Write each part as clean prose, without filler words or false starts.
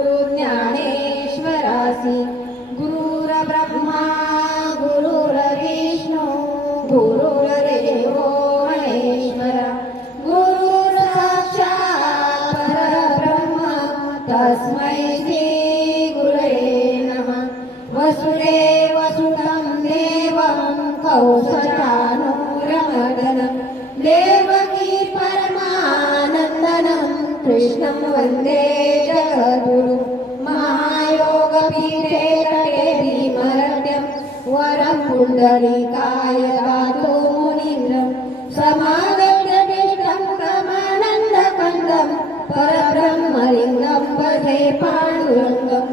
गुरु ज्ञानेश्वरासी गुरुर्ब्रह्मा गुरुर्विष्णू गुरुर्देवो महेश्वरा गुरुः साक्षात् परब्रह्म तस्मै श्री गुरवे नमः वसुदेवसुतं देवं कौसल्यानुरमर्दनं देवकी परमानन्दनं कृष्णं वन्दे जगद्गुरुं महायोगपीठे तटे भीमरण्यं वरं पुण्डरीकाय दातु मुनीन्द्रं समागम्यतिष्ठं ब्रह्मानन्दकन्दं परब्रह्मलिङ्गं भजे पाण्डुरङ्गम्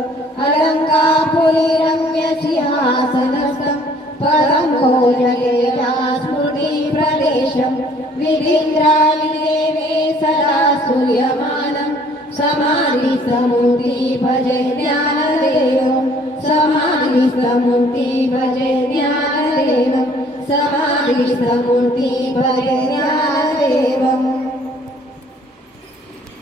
अलङ्कापुरीरम्यसिंहासनस्थं परं भोजनेया स्मृतिप्रदेशं विधीन्द्रादिदेवे सदा सूर्यमानं समाधिसमूर्ति भजे ज्ञानदेवं समाधिसमूर्ति भजे ज्ञानदेवं समाधिसमूर्ति भजे ज्ञानदेवम्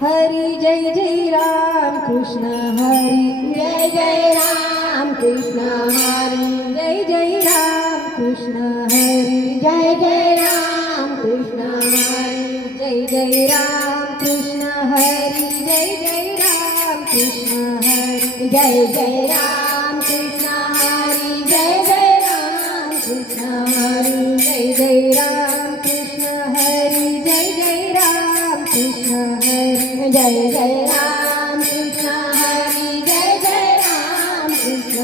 हरि जय जय राम कृष्ण हरि जय जय राम कृष्ण हरि जय जय राम कृष्ण हरि जय जय राम कृष्ण हरि जय जय राम कृष्ण हरि जय जय राम कृष्ण हरि जय जय राम कृष्ण हरि जय जय राम कृष्ण हरि जय जय राम कृष्ण हरि जय जय राम कृष्ण हरि जय जय राम कृष्ण हरि जय जय राम कृष्ण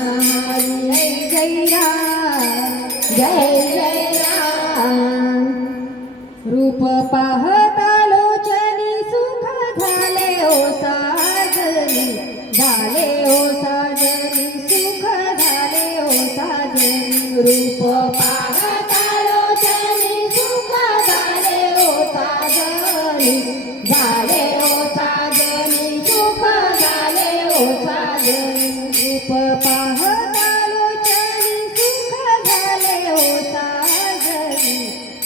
हरि जय जय राम रूप पाहता लोचनी सुख झाले ओ साजनी झाले ओ साजनी सुख झाले ओ साजनी रूप पाहता लोचनी सुख झाले ओ साजनी झाले ओ साजनी सुख झाले ओ साजनी रूप पाहता लोचनी सुख झाले ओ साजनी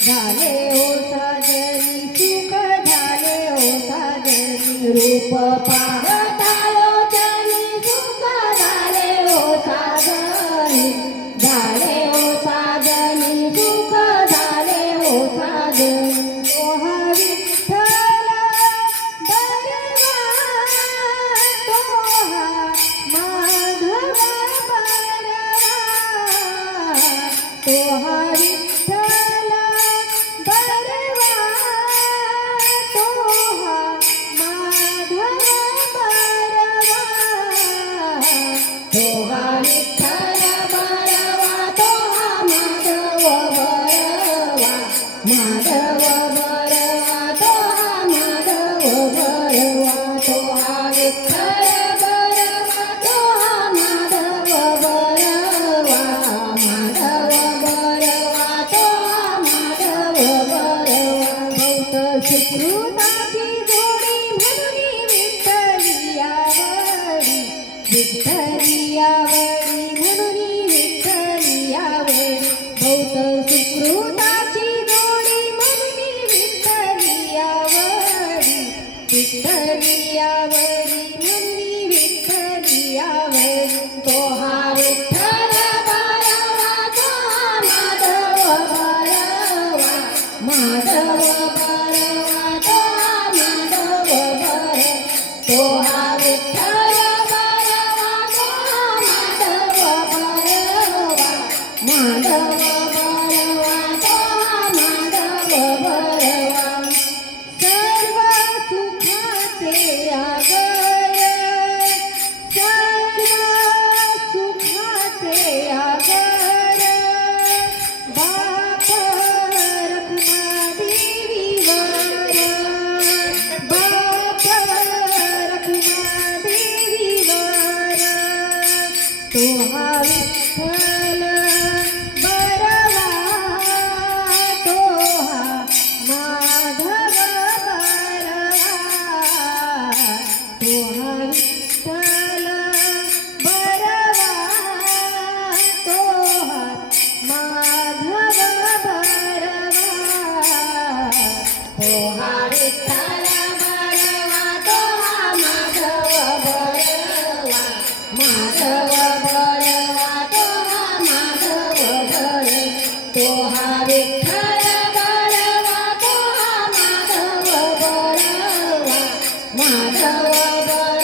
झाले ओ साजनी सुख झाले ओ साजनी रूप पाहता लोचनी सुख झाले ओ साजनी झाले ओ साजनी सुख झाले ओ साजनी तोहा विठ्ठल बरवा तोहा माधव बरवा तोहा विठ्ठल बरवा तोहा माधव बरवा तोहा विठ्ठल बरवा तोहा माधव बरवा माधव बरवा तोहा माधव बरवा तोहा विठ्ठल बरवा तोहा माधव बरवा माधव बरवा तोहा माधव बरवा भक्त सुकृताची जोडी म्हणून विठ्ठलियावडी विठ्ठलियावडी म्हणून विठ्ठलियावडी भक्त सुकृताची जोडी म्हणून विठ्ठलियावडी विठ्ठलियावडी म्हणून विठ्ठलियावडी तोहा विठ्ठल बरवा तोहा माधव बरवा माधव बरवा तोहा माधव बरवा तोहा विठ्ठल बरवा तोहा माधव बरवा माधव बरवा तोहा माधव बरवा सर्व सुखाचे आगर सर्व सुखाचे आगर बाप रखुमादेवी वर बाप रखुमादेवी वर तोहा विठ्ठल बरवा तोहा माधव बरवा तोहा विठ्ठल बरवा तोहा माधव बरवा तोहा विठ्ठल बरवा तोहा माधव बरवा माधव